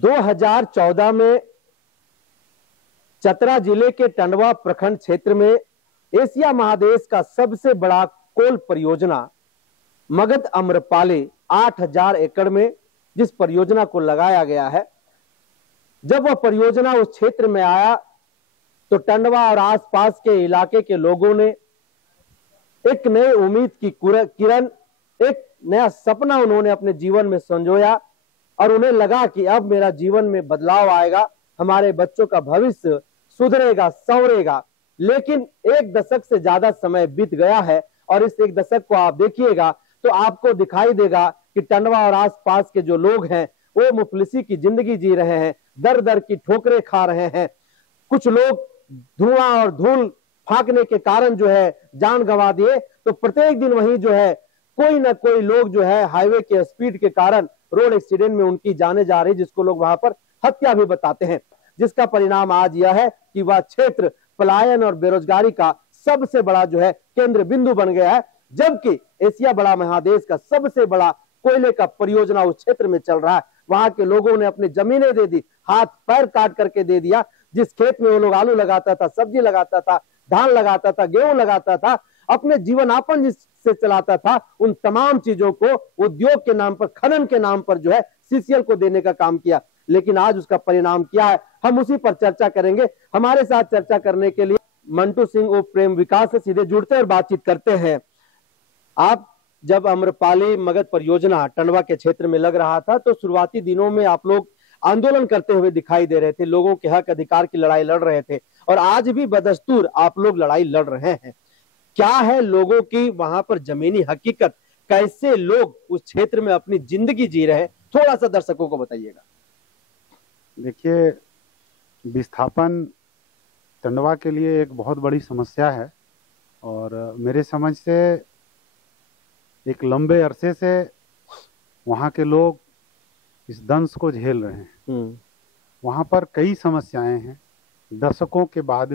2014 में चतरा जिले के टंडवा प्रखंड क्षेत्र में एशिया महादेश का सबसे बड़ा कोल परियोजना मगध अम्रपाली 8000 एकड़ में जिस परियोजना को लगाया गया है, जब वह परियोजना उस क्षेत्र में आया तो टंडवा और आसपास के इलाके के लोगों ने एक नई उम्मीद की किरण, एक नया सपना उन्होंने अपने जीवन में संजोया और उन्हें लगा कि अब मेरा जीवन में बदलाव आएगा, हमारे बच्चों का भविष्य सुधरेगा, संवरेगा। लेकिन एक दशक से ज्यादा समय बीत गया है और इस एक दशक को आप देखिएगा तो आपको दिखाई देगा कि टंडवा और आसपास के जो लोग हैं वो मुफलिसी की जिंदगी जी रहे हैं, दर दर की ठोकरें खा रहे हैं। कुछ लोग धुआं और धूल फांकने के कारण जो है जान गंवा दिए, तो प्रत्येक दिन वही जो है कोई ना कोई लोग जो है हाईवे के स्पीड के कारण रोड एक्सीडेंट में उनकी जाने जा रही, जिसको लोग वहां पर हत्या भी बताते हैं, जिसका परिणाम आज यह है कि वह क्षेत्र पलायन और बेरोजगारी का सबसे बड़ा जो है केंद्र बिंदु बन गया है। जबकि एशिया बड़ा महादेश का सबसे बड़ा कोयले का परियोजना उस क्षेत्र में चल रहा है। वहां के लोगों ने अपनी जमीनें दे दी, हाथ पैर काट करके दे दिया। जिस खेत में वो लोग आलू लगाता था, सब्जी लगाता था, धान लगाता था, गेहूं लगाता था, अपने जीवनयापन जिससे चलाता था, उन तमाम चीजों को उद्योग के नाम पर, खनन के नाम पर जो है सीसीएल को देने का काम किया। लेकिन आज उसका परिणाम क्या है, हम उसी पर चर्चा करेंगे। हमारे साथ चर्चा करने के लिए मंटू सिंह उप प्रेम विकास से सीधे जुड़ते और बातचीत करते हैं। आप जब अम्रपाली मगध परियोजना टंडवा के क्षेत्र में लग रहा था तो शुरुआती दिनों में आप लोग आंदोलन करते हुए दिखाई दे रहे थे, लोगों के हक अधिकार की लड़ाई लड़ रहे थे और आज भी बदस्तूर आप लोग लड़ाई लड़ रहे हैं। क्या है लोगों की वहां पर जमीनी हकीकत, कैसे लोग उस क्षेत्र में अपनी जिंदगी जी रहे हैं, थोड़ा सा दर्शकों को बताइएगा। देखिए, विस्थापन टंडवा के लिए एक बहुत बड़ी समस्या है और मेरे समझ से एक लंबे अरसे से वहाँ के लोग इस दंश को झेल रहे हैं। वहाँ पर कई समस्याएं हैं, दशकों के बाद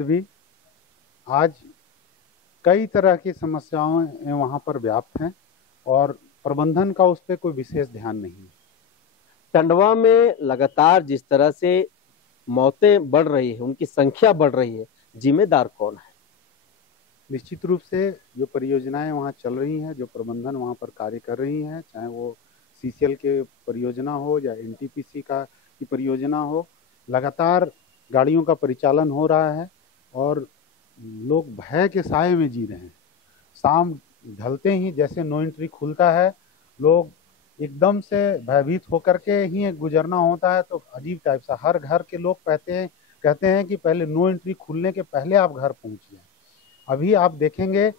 भी आज कई तरह की समस्याएं वहाँ पर व्याप्त हैं और प्रबंधन का उस पर कोई विशेष ध्यान नहीं है। टंडवा में लगातार जिस तरह से मौतें बढ़ रही है, उनकी संख्या बढ़ रही है, जिम्मेदार कौन है? निश्चित रूप से जो परियोजनाएं वहाँ चल रही हैं, जो प्रबंधन वहाँ पर कार्य कर रही हैं, चाहे वो सीसीएल के परियोजना हो या एनटीपीसी का की परियोजना हो, लगातार गाड़ियों का परिचालन हो रहा है और लोग भय के साए में जी रहे हैं। शाम ढलते ही जैसे नो एंट्री खुलता है, लोग एकदम से भयभीत होकर के ही गुजरना होता है। तो अजीब टाइप सा हर घर के लोग कहते हैं कि पहले नो एंट्री खुलने के पहले आप घर पहुंच जाएं। अभी आप देखेंगे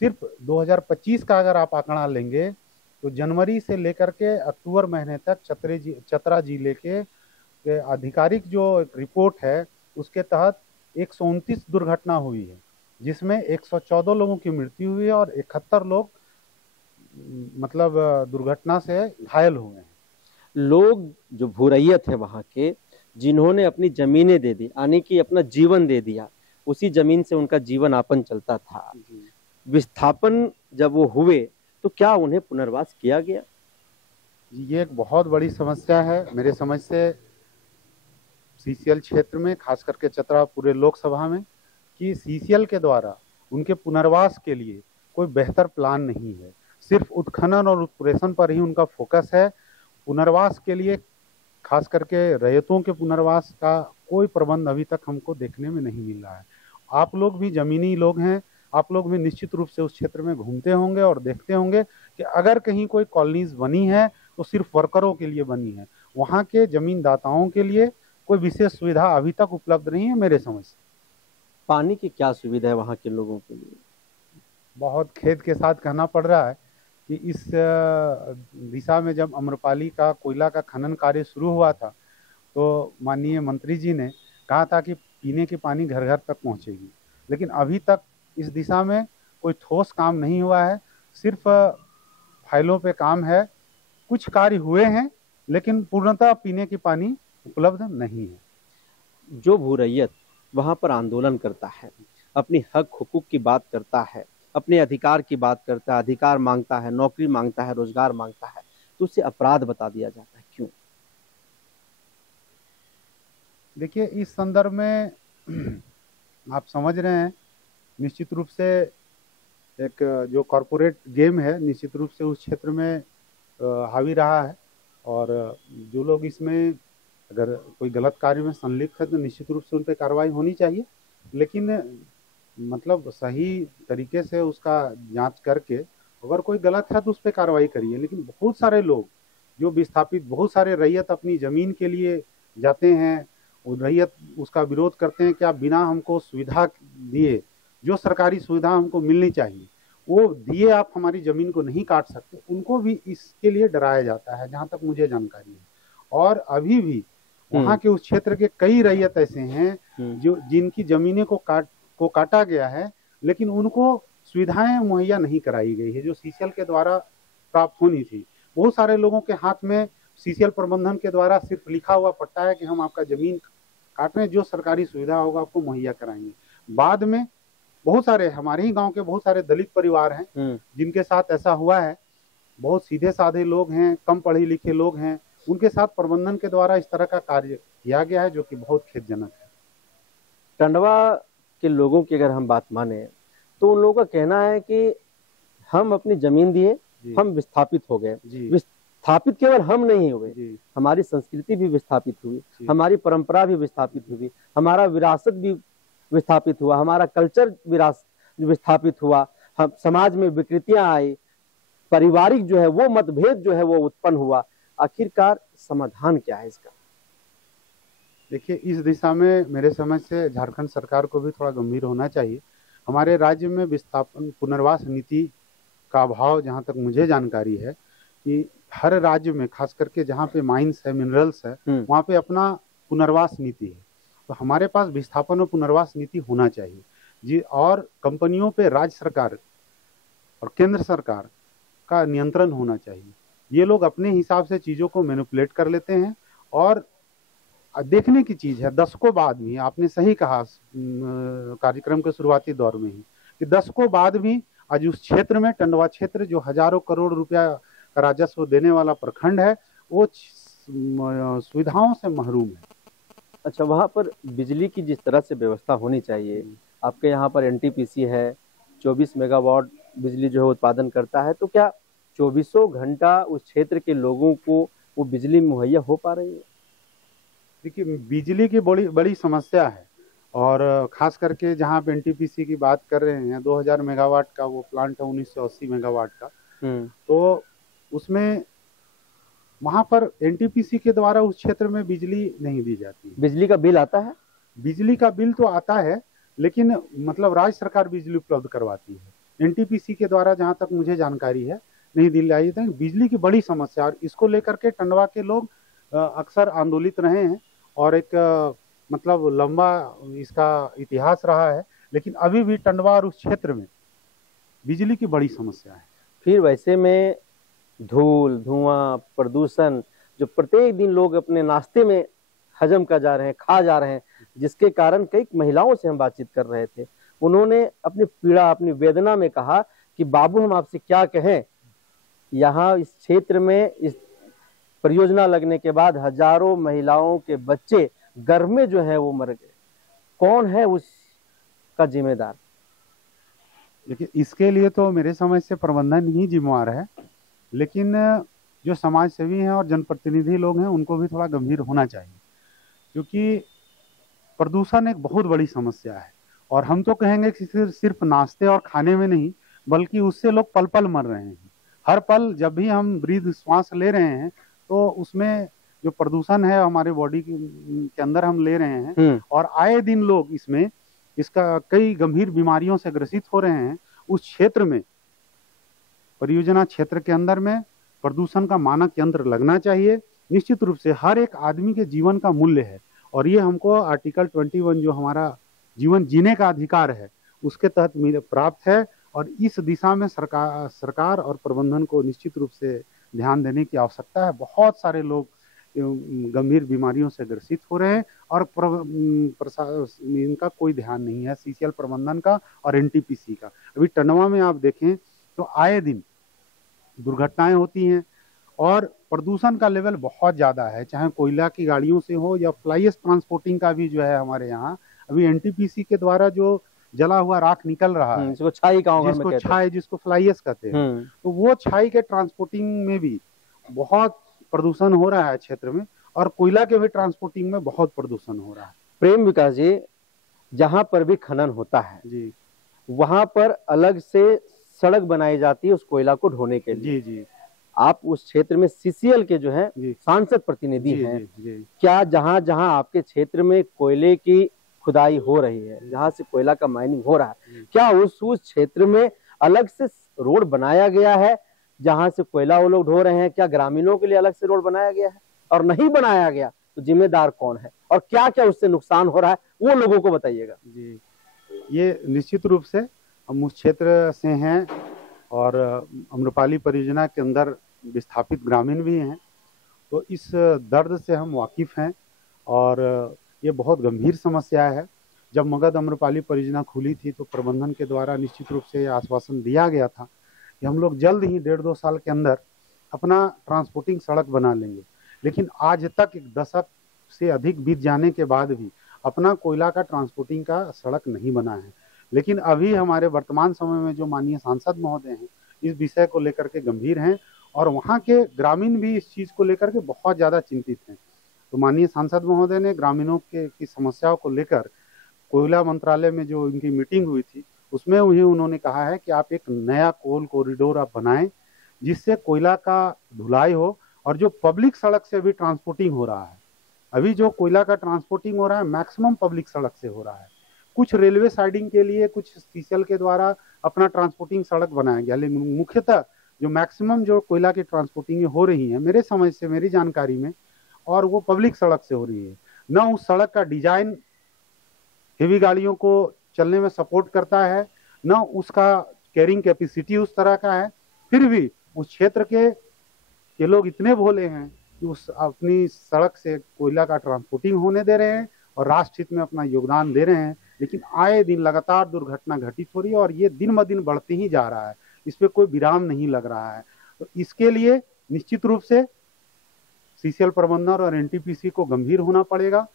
सिर्फ 2025 का अगर आप आंकड़ा लेंगे तो जनवरी से लेकर के अक्टूबर महीने तक चतरा जिले के आधिकारिक जो रिपोर्ट है उसके तहत 129 दुर्घटना हुई है, जिसमें 114 लोगों की मृत्यु हुई है और 71 लोग मतलब दुर्घटना से घायल हुए हैं। लोग जो भूरैयत है वहां के, जिन्होंने अपनी जमीनें दे दी, यानी कि अपना जीवन दे दिया, उसी जमीन से उनका जीवन यापन चलता था। विस्थापन जब वो हुए तो क्या उन्हें पुनर्वास किया गया? ये एक बहुत बड़ी समस्या है मेरे समझ से सीसीएल क्षेत्र में, खास करके चतरा पूरे लोकसभा में, कि सीसीएल के द्वारा उनके पुनर्वास के लिए कोई बेहतर प्लान नहीं है। सिर्फ उत्खनन और उत्प्रेषण पर ही उनका फोकस है। पुनर्वास के लिए, खास करके रैयतों के पुनर्वास का कोई प्रबंध अभी तक हमको देखने में नहीं मिल रहा है। आप लोग भी जमीनी लोग हैं, आप लोग भी निश्चित रूप से उस क्षेत्र में घूमते होंगे और देखते होंगे कि अगर कहीं कोई कॉलोनीज बनी है तो सिर्फ वर्करों के लिए बनी है। वहाँ के जमीनदाताओं के लिए कोई विशेष सुविधा अभी तक उपलब्ध नहीं है मेरे समझ से। पानी की क्या सुविधा है वहाँ के लोगों के लिए? बहुत खेद के साथ कहना पड़ रहा है कि इस दिशा में जब अम्रपाली का कोयला का खनन कार्य शुरू हुआ था तो माननीय मंत्री जी ने कहा था कि पीने की पानी घर घर तक पहुंचेगी, लेकिन अभी तक इस दिशा में कोई ठोस काम नहीं हुआ है। सिर्फ फाइलों पे काम है, कुछ कार्य हुए हैं लेकिन पूर्णतः पीने की पानी उपलब्ध नहीं है। जो भूरैयत वहां पर आंदोलन करता है, अपनी हक हुकूक की बात करता है, अपने अधिकार की बात करता है, अधिकार मांगता है, नौकरी मांगता है, रोजगार मांगता है, तो उसे अपराध बता दिया जाता है। क्यों? देखिए, इस संदर्भ में आप समझ रहे हैं, निश्चित रूप से एक जो कॉरपोरेट गेम है निश्चित रूप से उस क्षेत्र में हावी रहा है। और जो लोग इसमें अगर कोई गलत कार्य में संलिप्त है तो निश्चित रूप से उन पर कार्रवाई होनी चाहिए, लेकिन मतलब सही तरीके से उसका जांच करके अगर कोई गलत है तो उस पर कार्रवाई करिए। लेकिन बहुत सारे लोग जो विस्थापित, बहुत सारे रैयत अपनी ज़मीन के लिए जाते हैं, और रैयत उसका विरोध करते हैं कि आप बिना हमको सुविधा दिए, जो सरकारी सुविधा हमको मिलनी चाहिए वो दिए आप हमारी ज़मीन को नहीं काट सकते, उनको भी इसके लिए डराया जाता है, जहाँ तक मुझे जानकारी है। और अभी भी वहाँ के उस क्षेत्र के कई रैयत ऐसे हैं जो जिनकी ज़मीनें को काटा गया है, लेकिन उनको सुविधाएं मुहैया नहीं कराई गई है जो सीसीएल के द्वारा प्राप्त होनी थी। बहुत सारे लोगों के हाथ में सीसीएल प्रबंधन के द्वारा सिर्फ लिखा हुआ पट्टा है कि हम आपका जमीन काट रहे हैं, जो सरकारी सुविधा होगा आपको मुहैया कराएंगे। बाद में बहुत सारे हमारे ही गांव के बहुत सारे दलित परिवार हैं जिनके साथ ऐसा हुआ है। बहुत सीधे साधे लोग हैं, कम पढ़े लिखे लोग हैं, उनके साथ प्रबंधन के द्वारा इस तरह का कार्य किया गया है जो कि बहुत खेदजनक है। टंडवा के लोगों की अगर हम बात माने तो उन लोगों का कहना है कि हम अपनी जमीन दिए, हम विस्थापित हो गए। विस्थापित केवल हम नहीं हुए, हमारी संस्कृति भी विस्थापित हुई, हमारी परंपरा भी विस्थापित हुई, हमारा विरासत भी विस्थापित हुआ, हमारा कल्चर विस्थापित हुआ, हम समाज में विकृतियां आई, पारिवारिक जो है वो मतभेद जो है वो उत्पन्न हुआ। आखिरकार समाधान क्या है इसका? देखिए, इस दिशा में मेरे समझ से झारखंड सरकार को भी थोड़ा गंभीर होना चाहिए। हमारे राज्य में विस्थापन पुनर्वास नीति का अभाव, जहाँ तक मुझे जानकारी है कि हर राज्य में खास करके जहाँ पे माइंस है, मिनरल्स है, वहाँ पे अपना पुनर्वास नीति है। तो हमारे पास विस्थापन और पुनर्वास नीति होना चाहिए जी। और कंपनियों पे राज्य सरकार और केंद्र सरकार का नियंत्रण होना चाहिए। ये लोग अपने हिसाब से चीज़ों को मैनिपुलेट कर लेते हैं। और देखने की चीज़ है, दशकों बाद भी, आपने सही कहा कार्यक्रम के शुरुआती दौर में ही, कि दशकों बाद भी आज उस क्षेत्र में, टंडवा क्षेत्र जो हजारों करोड़ रुपया का राजस्व देने वाला प्रखंड है, वो सुविधाओं से महरूम है। अच्छा, वहाँ पर बिजली की जिस तरह से व्यवस्था होनी चाहिए, आपके यहाँ पर एनटीपीसी है, 24 मेगावाट बिजली जो है उत्पादन करता है, तो क्या 24 घंटा उस क्षेत्र के लोगों को वो बिजली मुहैया हो पा रही है? देखिए, बिजली की बड़ी समस्या है। और खास करके जहाँ पे एनटीपीसी की बात कर रहे हैं, 2000 मेगावाट का वो प्लांट है, 1980 मेगावाट का, तो उसमें वहाँ पर एनटीपीसी के द्वारा उस क्षेत्र में बिजली नहीं दी जाती। बिजली का बिल आता है? बिजली का बिल तो आता है, लेकिन मतलब राज्य सरकार बिजली उपलब्ध करवाती है। एनटीपीसी के द्वारा जहाँ तक मुझे जानकारी है नहीं दिलाई जाती। बिजली की बड़ी समस्या, और इसको लेकर के टंडवा के लोग अक्सर आंदोलित रहे हैं, और एक मतलब लंबा इसका इतिहास रहा है। लेकिन अभी भी टंडवा और उस क्षेत्र में बिजली की बड़ी समस्या है। फिर वैसे में धूल, धुआं, प्रदूषण जो प्रत्येक दिन लोग अपने नाश्ते में हजम कर जा रहे हैं, खा जा रहे हैं, जिसके कारण कई महिलाओं से हम बातचीत कर रहे थे, उन्होंने अपनी पीड़ा, अपनी वेदना में कहा कि बाबू हम आपसे क्या कहें, यहाँ इस क्षेत्र में इस परियोजना लगने के बाद हजारों महिलाओं के बच्चे गर्भ में जो है वो मर गए। कौन है उसका जिम्मेदार? देखिए, इसके लिए तो मेरे समझ से प्रबंधन ही जिम्मेवार है, लेकिन जो समाज सेवी हैं और जनप्रतिनिधि लोग हैं उनको भी थोड़ा गंभीर होना चाहिए, क्योंकि प्रदूषण एक बहुत बड़ी समस्या है। और हम तो कहेंगे कि सिर्फ नाश्ते और खाने में नहीं, बल्कि उससे लोग पल पल मर रहे हैं। हर पल जब भी हम ब्रीथ श्वास ले रहे हैं तो उसमें जो प्रदूषण है हमारे बॉडी के अंदर हम ले रहे हैं, और आए दिन लोग इसका कई गंभीर बीमारियों से ग्रसित हो रहे हैं। उस क्षेत्र में, परियोजना क्षेत्र के अंदर में प्रदूषण का मानक यंत्र लगना चाहिए। निश्चित रूप से हर एक आदमी के जीवन का मूल्य है, और ये हमको आर्टिकल 21 जो हमारा जीवन जीने का अधिकार है उसके तहत प्राप्त है। और इस दिशा में सरकार और प्रबंधन को निश्चित रूप से ध्यान देने की आवश्यकता है। बहुत सारे लोग गंभीर बीमारियों से ग्रसित हो रहे हैं, और इनका कोई ध्यान नहीं है, सीसीएल प्रबंधन का और एनटीपीसी का। अभी टंडवा में आप देखें तो आए दिन दुर्घटनाएं होती हैं, और प्रदूषण का लेवल बहुत ज़्यादा है, चाहे कोयला की गाड़ियों से हो या फ्लाई एश ट्रांसपोर्टिंग का भी जो है हमारे यहाँ अभी एनटीपीसी के द्वारा जो जला हुआ राख निकल रहा है, जिसको छाई गाँव जिसको में छाई, जिसको फ्लाई एश कहते हैं, तो वो छाई के ट्रांसपोर्टिंग में भी बहुत प्रदूषण हो रहा है क्षेत्र में, और कोयला के भी ट्रांसपोर्टिंग में बहुत प्रदूषण हो रहा है। प्रेम विकास जी, जहाँ पर भी खनन होता है जी, वहां पर अलग से सड़क बनाई जाती है उस कोयला को ढोने के लिए। जी जी, आप उस क्षेत्र में सीसीएल के जो है जी सांसद प्रतिनिधि जी, हैं, जी, जी। क्या जहां जहां आपके क्षेत्र में कोयले की खुदाई हो रही है, जहां से कोयला का माइनिंग हो रहा है, क्या उस क्षेत्र में अलग से रोड बनाया गया है जहां से कोयला वो लोग ढो रहे हैं? क्या ग्रामीणों के लिए अलग से रोड बनाया गया है? और नहीं बनाया गया तो जिम्मेदार कौन है, और क्या क्या उससे नुकसान हो रहा है वो लोगों को बताइएगा। जी, ये निश्चित रूप से हम उस क्षेत्र से हैं और अम्रपाली परियोजना के अंदर विस्थापित ग्रामीण भी हैं, तो इस दर्द से हम वाकिफ हैं और ये बहुत गंभीर समस्या है। जब मगध अम्रपाली परियोजना खुली थी तो प्रबंधन के द्वारा निश्चित रूप से आश्वासन दिया गया था कि हम लोग जल्द ही 1.5-2 साल के अंदर अपना ट्रांसपोर्टिंग सड़क बना लेंगे, लेकिन आज तक 1 दशक से अधिक बीत जाने के बाद भी अपना कोयला का ट्रांसपोर्टिंग का सड़क नहीं बना है। लेकिन अभी हमारे वर्तमान समय में जो माननीय सांसद महोदय हैं इस विषय को लेकर के गंभीर हैं और वहाँ के ग्रामीण भी इस चीज़ को लेकर के बहुत ज़्यादा चिंतित हैं। तो माननीय सांसद महोदय ने ग्रामीणों के की समस्याओं को लेकर कोयला मंत्रालय में जो इनकी मीटिंग हुई थी उसमें ही उन्होंने कहा है कि आप एक नया कोल कॉरिडोर आप बनाएं जिससे कोयला का ढुलाई हो, और जो पब्लिक सड़क से अभी ट्रांसपोर्टिंग हो रहा है, अभी जो कोयला का ट्रांसपोर्टिंग हो रहा है मैक्सिमम पब्लिक सड़क से हो रहा है। कुछ रेलवे साइडिंग के लिए कुछ सीसीएल के द्वारा अपना ट्रांसपोर्टिंग सड़क बनाया गया, लेकिन मुख्यतः जो मैक्सिमम जो कोयला की ट्रांसपोर्टिंग हो रही है मेरे समझ से, मेरी जानकारी में, और वो पब्लिक सड़क से हो रही है। न उस सड़क का डिजाइन हेवी गाड़ियों को चलने में सपोर्ट करता है, न उसका कैरिंग कैपेसिटी उस तरह का है, फिर भी उस क्षेत्र के लोग इतने भोले हैं कि उस अपनी सड़क से कोयला का ट्रांसपोर्टिंग होने दे रहे हैं और राष्ट्र हित में अपना योगदान दे रहे हैं। लेकिन आए दिन लगातार दुर्घटना घटित हो रही है और ये दिन ब दिन बढ़ते ही जा रहा है, इस पे कोई विराम नहीं लग रहा है। तो इसके लिए निश्चित रूप से सीसीएल प्रबंधन और एनटीपीसी को गंभीर होना पड़ेगा।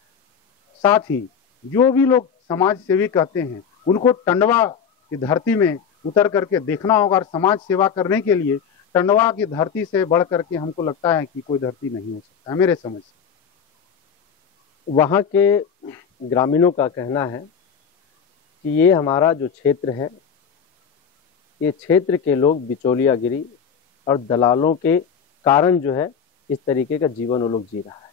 साथ ही जो भी लोग समाज सेवी कहते हैं उनको टंडवा की धरती में उतर करके देखना होगा, और समाज सेवा करने के लिए टंडवा की धरती से बढ़ करके हमको लगता है कि कोई धरती नहीं हो सकता है मेरे समझ से। वहाँ के ग्रामीणों का कहना है कि ये हमारा जो क्षेत्र है, ये क्षेत्र के लोग बिचौलियागिरी और दलालों के कारण जो है इस तरीके का जीवन वो लोग जी रहा है।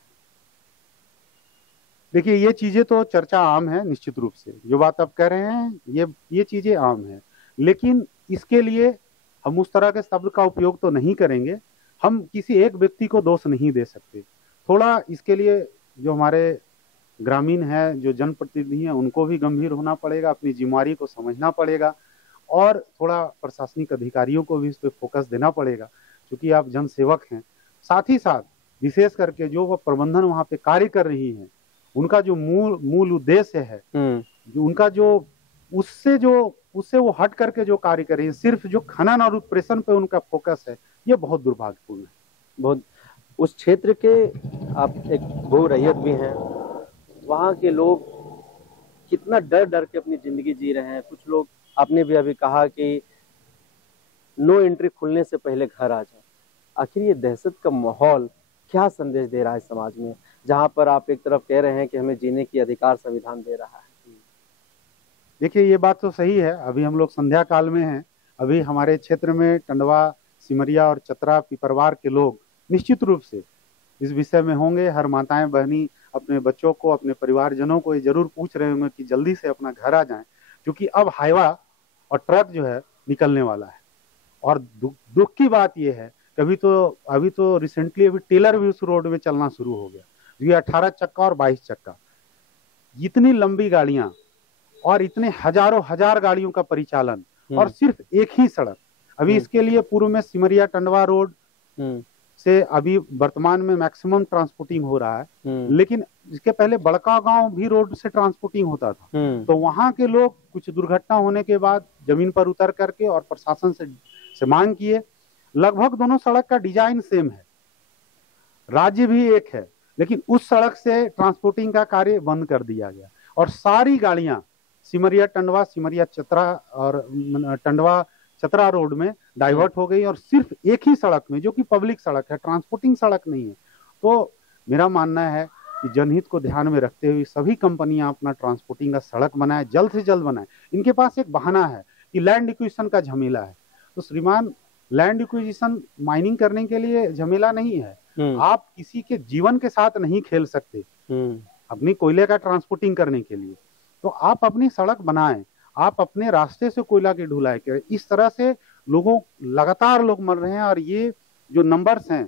देखिए, ये चीजें तो चर्चा आम है, निश्चित रूप से जो बात आप कह रहे हैं ये चीजें आम है, लेकिन इसके लिए हम उस तरह के शब्द का उपयोग तो नहीं करेंगे। हम किसी एक व्यक्ति को दोष नहीं दे सकते। थोड़ा इसके लिए जो हमारे ग्रामीण है, जो जनप्रतिनिधि हैं, उनको भी गंभीर होना पड़ेगा, अपनी जिम्मेवारी को समझना पड़ेगा, और थोड़ा प्रशासनिक अधिकारियों को भी इस पर फोकस देना पड़ेगा, क्योंकि आप जनसेवक हैं। साथ ही साथ विशेष करके जो वह प्रबंधन वहाँ पे कार्य कर रही है, उनका जो मूल उद्देश्य है, जो उनका जो उससे वो हट करके जो कार्य कर रही है, सिर्फ जो खनन और उत्प्रेषण पे उनका फोकस है, ये बहुत दुर्भाग्यपूर्ण है। बहुत उस क्षेत्र के आप एक भू रैयत भी हैं, वहाँ के लोग कितना डर डर के अपनी जिंदगी जी रहे हैं। कुछ लोग, आपने भी अभी कहा कि नो एंट्री खुलने से पहले घर आ जाओ। आखिर ये दहशत का माहौल क्या संदेश दे रहा है समाज में, जहाँ पर आप एक तरफ कह रहे हैं कि हमें जीने की अधिकार संविधान दे रहा है। देखिए, ये बात तो सही है। अभी हम लोग संध्या काल में हैं। अभी हमारे क्षेत्र में टंडवा, सिमरिया और चतरा पिपरवार के लोग निश्चित रूप से इस विषय में होंगे। हर माताएं बहनी अपने बच्चों को, अपने परिवारजनों को ये जरूर पूछ रहे होंगे कि जल्दी से अपना घर आ जाएं, क्योंकि अब हाईवा और ट्रक जो है निकलने वाला है। और दुख की बात यह है, अभी तो रिसेंटली अभी टेलर भी उस रोड में चलना शुरू हो गया, जो 18 चक्का और 22 चक्का, इतनी लंबी गाड़ियां और इतने हजारों हजार गाड़ियों का परिचालन, और सिर्फ एक ही सड़क। अभी इसके लिए पूर्व में सिमरिया टंडवा रोड से अभी वर्तमान में मैक्सिमम ट्रांसपोर्टिंग हो रहा है, लेकिन इसके पहले बड़का गांव भी रोड से ट्रांसपोर्टिंग होता था। तो वहां के लोग कुछ दुर्घटना होने के बाद जमीन पर उतर करके और प्रशासन से मांग किए। लगभग दोनों सड़क का डिजाइन सेम है, राज्य भी एक है, लेकिन उस सड़क से ट्रांसपोर्टिंग का कार्य बंद कर दिया गया और सारी गाड़ियां सिमरिया टंडवा, सिमरिया चतरा और टंडवा चतरा रोड में डाइवर्ट हो गई और सिर्फ एक ही सड़क में, जो कि पब्लिक सड़क है, ट्रांसपोर्टिंग सड़क नहीं है। तो मेरा मानना है कि जनहित को ध्यान में रखते हुए सभी कंपनियां अपना ट्रांसपोर्टिंग का सड़क बनाए, जल्द से जल्द बनाए। इनके पास एक बहाना है कि लैंड एक्विजिशन का झमेला है। तो श्रीमान, लैंड एक्विजिशन माइनिंग करने के लिए झमेला नहीं है। आप किसी के जीवन के साथ नहीं खेल सकते अपनी कोयले का ट्रांसपोर्टिंग करने के लिए। तो आप अपनी सड़क बनाएं, आप अपने रास्ते से कोयला की ढुलाई करें। इस तरह से लगातार लोग मर रहे हैं और ये जो नंबर्स हैं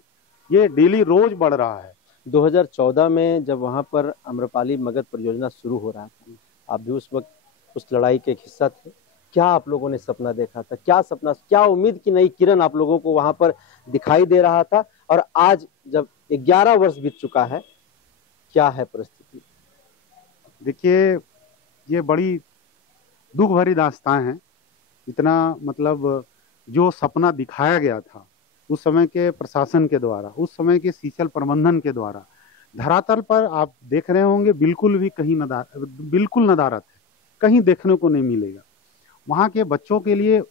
ये डेली रोज बढ़ रहा है। 2014 में जब वहां पर आम्रपाली मगध परियोजना शुरू हो रहा था, आप भी उस वक्त उस लड़ाई के एक हिस्सा थे। क्या आप लोगों ने सपना देखा था, क्या सपना, क्या उम्मीद की नई किरण आप लोगों को वहां पर दिखाई दे रहा था, और आज जब 11 वर्ष बीत चुका है, क्या है परिस्थिति? देखिए, ये बड़ी दुख भरी दास्तां है। इतना मतलब जो सपना दिखाया गया था उस समय के प्रशासन के द्वारा, उस समय के सीसीएल प्रबंधन के द्वारा, धरातल पर आप देख रहे होंगे बिल्कुल नदारत है, कहीं देखने को नहीं मिलेगा। वहाँ के बच्चों के लिए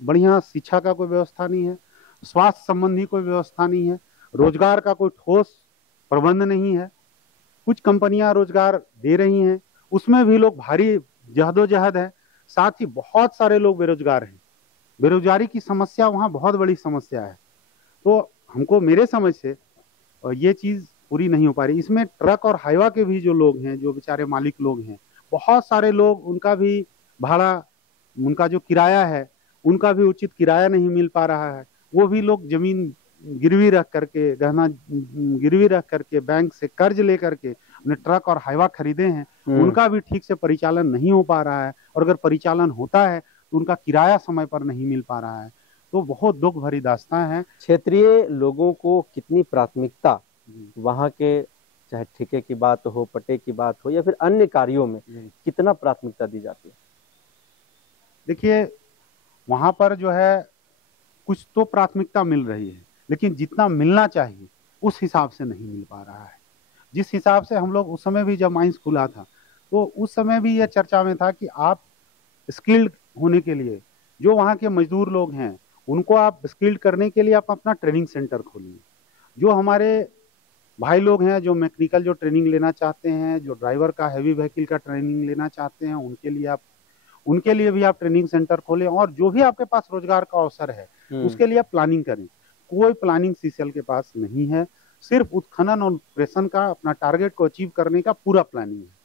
बढ़िया शिक्षा का कोई व्यवस्था नहीं है, स्वास्थ्य संबंधी कोई व्यवस्था नहीं है, रोजगार का कोई ठोस प्रबंध नहीं है। कुछ कंपनियां रोजगार दे रही हैं, उसमें भी लोग भारी जहदोजहद है, साथ ही बहुत सारे लोग बेरोजगार हैं। बेरोजगारी की समस्या वहाँ बहुत बड़ी समस्या है। तो हमको, मेरे समझ से ये चीज पूरी नहीं हो पा रही। इसमें ट्रक और हाईवा के भी जो लोग हैं, जो बेचारे मालिक लोग हैं, बहुत सारे लोग, उनका भी भाड़ा, उनका जो किराया है, उनका भी उचित किराया नहीं मिल पा रहा है। वो भी लोग जमीन गिरवी रख करके, गहना गिरवी रख करके, बैंक से कर्ज ले करके अपने ट्रक और हाईवा खरीदे हैं, उनका भी ठीक से परिचालन नहीं हो पा रहा है। और अगर परिचालन होता है तो उनका किराया समय पर नहीं मिल पा रहा है। तो बहुत दुख भरी दास्तां है। क्षेत्रीय लोगों को कितनी प्राथमिकता वहाँ के, चाहे ठेके की बात हो, पट्टे की बात हो, या फिर अन्य कार्यों में कितना प्राथमिकता दी जाती है? देखिए, वहां पर जो है कुछ तो प्राथमिकता मिल रही है, लेकिन जितना मिलना चाहिए उस हिसाब से नहीं मिल पा रहा है। जिस हिसाब से हम लोग उस समय भी, जब माइंस खुला था, तो उस समय भी यह चर्चा में था कि आप स्किल्ड होने के लिए, जो वहाँ के मजदूर लोग हैं उनको आप स्किल्ड करने के लिए आप अपना ट्रेनिंग सेंटर खोलिए। जो हमारे भाई लोग हैं जो मैकेनिकल जो ट्रेनिंग लेना चाहते हैं, जो ड्राइवर का, हैवी व्हीकल का ट्रेनिंग लेना चाहते हैं, उनके लिए भी आप ट्रेनिंग सेंटर खोलें। और जो भी आपके पास रोजगार का अवसर है उसके लिए आप प्लानिंग करें। कोई प्लानिंग सीसीएल के पास नहीं है, सिर्फ उत्खनन और ऑपरेशन का अपना टारगेट को अचीव करने का पूरा प्लानिंग है।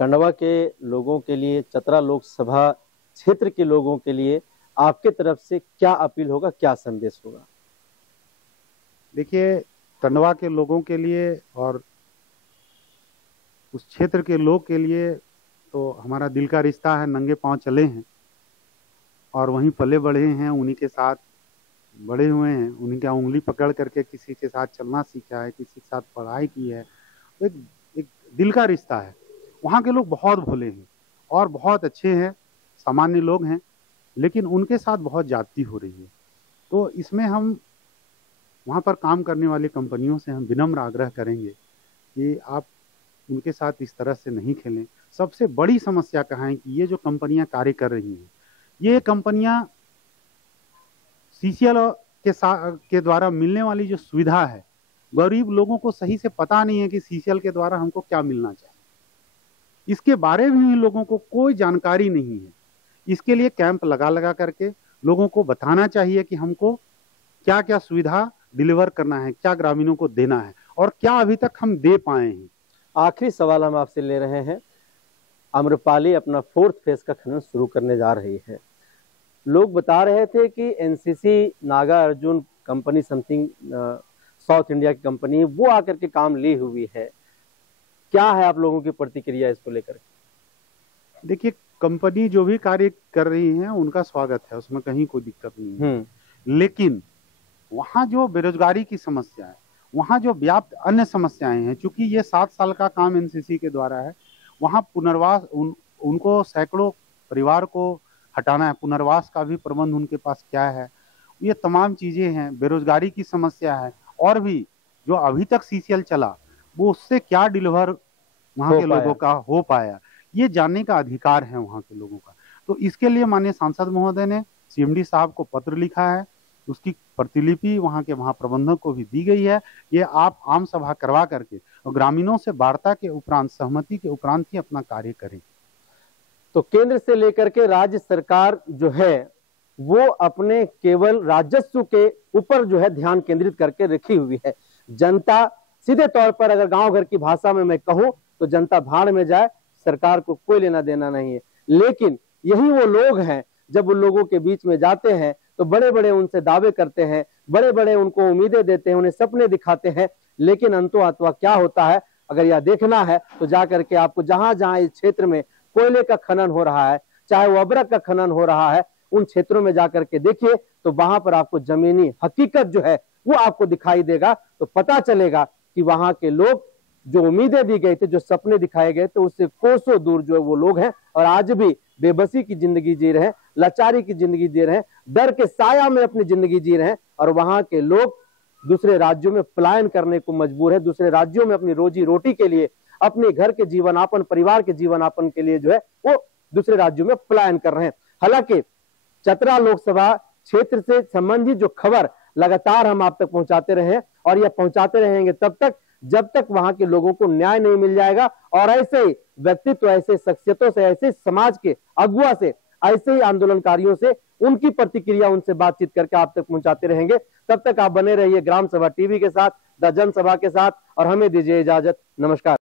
टंडवा के लोगों के लिए, चतरा लोकसभा क्षेत्र के लोगों के लिए आपके तरफ से क्या अपील होगा, क्या संदेश होगा? देखिए, टंडवा के लोगों के लिए और उस क्षेत्र के लोग के लिए तो हमारा दिल का रिश्ता है। नंगे पांव चले हैं और वहीं पले बढ़े हैं, उन्हीं के साथ बड़े हुए हैं, उन्हीं का उंगली पकड़ करके किसी के साथ चलना सीखा है, किसी के साथ पढ़ाई की है। तो एक दिल का रिश्ता है। वहाँ के लोग बहुत भोले हैं और बहुत अच्छे हैं, सामान्य लोग हैं, लेकिन उनके साथ बहुत ज्यादती हो रही है। तो इसमें हम वहाँ पर काम करने वाली कंपनियों से हम विनम्र आग्रह करेंगे कि आप उनके साथ इस तरह से नहीं खेलें। सबसे बड़ी समस्या कहाँ है कि ये जो कंपनियां कार्य कर रही हैं, ये कंपनियां सीसीएल के द्वारा मिलने वाली जो सुविधा है, गरीब लोगों को सही से पता नहीं है कि सीसीएल के द्वारा हमको क्या मिलना चाहिए। इसके बारे में भी लोगों को कोई जानकारी नहीं है। इसके लिए कैंप लगा करके लोगों को बताना चाहिए कि हमको क्या क्या सुविधा डिलीवर करना है, क्या ग्रामीणों को देना है और क्या अभी तक हम दे पाए हैं। आखिरी सवाल हम आपसे ले रहे हैं। आम्रपाली अपना 4th फेज का खनन शुरू करने जा रही है। लोग बता रहे थे कि NCC Nagarjuna company something south India की कंपनी, वो आकर के काम ली हुई है। क्या है आप लोगों की प्रतिक्रिया इसको लेकर? देखिए, कंपनी जो भी कार्य कर रही है उनका स्वागत है, उसमें कहीं कोई दिक्कत नहीं है। लेकिन वहाँ जो बेरोजगारी की समस्या है, वहाँ जो व्याप्त अन्य समस्याएं हैं, चूंकि ये 7 साल का काम एनसीसी के द्वारा है, वहाँ पुनर्वास, उनको सैकड़ों परिवार को हटाना है, पुनर्वास का भी प्रबंध उनके पास क्या है, ये तमाम चीजें हैं। बेरोजगारी की समस्या है और भी जो अभी तक सीसीएल चला वो उससे क्या डिलीवर वहाँ के लोगों का हो पाया, ये जानने का अधिकार है वहाँ के लोगों का। तो इसके लिए माननीय सांसद महोदय ने सीएमडी साहब को पत्र लिखा है, उसकी प्रतिलिपि वहाँ के महाप्रबंधक को भी दी गई है। ये आप आम सभा करवा करके और ग्रामीणों से वार्ता के उपरांत, सहमति के उपरांत ही अपना कार्य करें। तो केंद्र से लेकर के राज्य सरकार जो है वो अपने केवल राजस्व के ऊपर जो है ध्यान केंद्रित करके रखी हुई है। जनता सीधे तौर पर अगर गांव घर की भाषा में मैं कहूं तो जनता भाड़ में जाए, सरकार को कोई लेना देना नहीं है। लेकिन यही वो लोग हैं जब उन लोगों के बीच में जाते हैं तो बड़े बड़े उनसे दावे करते हैं, बड़े बड़े उनको उम्मीदें देते हैं, उन्हें सपने दिखाते हैं, लेकिन अंतो अथवा क्या होता है अगर यह देखना है तो जाकर के आपको जहां जहां इस क्षेत्र में कोयले का खनन हो रहा है, चाहे वो अबरक का खनन हो रहा है, उन क्षेत्रों में जाकर के देखिए तो वहां पर आपको जमीनी हकीकत जो है वो आपको दिखाई देगा। तो पता चलेगा कि वहां के लोग जो उम्मीदें दी गई थी, जो सपने दिखाए गए थे, उससे कोसों दूर जो है वो लोग हैं और आज भी बेबसी की जिंदगी जी रहे हैं, लाचारी की जिंदगी जी रहे हैं, डर के साया में अपनी जिंदगी जी रहे हैं। और वहां के लोग दूसरे राज्यों में पलायन करने को मजबूर है, दूसरे राज्यों में अपनी रोजी रोटी के लिए, अपने घर के जीवनापन, परिवार के जीवनापन के लिए जो है वो दूसरे राज्यों में पलायन कर रहे हैं। हालांकि चतरा लोकसभा क्षेत्र से संबंधित जो खबर लगातार हम आप तक पहुंचाते रहे और यह पहुंचाते रहेंगे तब तक जब तक वहां के लोगों को न्याय नहीं मिल जाएगा। और ऐसे ही व्यक्तित्व, ऐसे शख्सियतों से, ऐसे समाज के अगुआ से, ऐसे ही आंदोलनकारियों से उनकी प्रतिक्रिया, उनसे बातचीत करके आप तक पहुंचाते रहेंगे। तब तक आप बने रहिए ग्राम सभा टीवी के साथ, द जनसभा के साथ, और हमें दीजिए इजाजत। नमस्कार।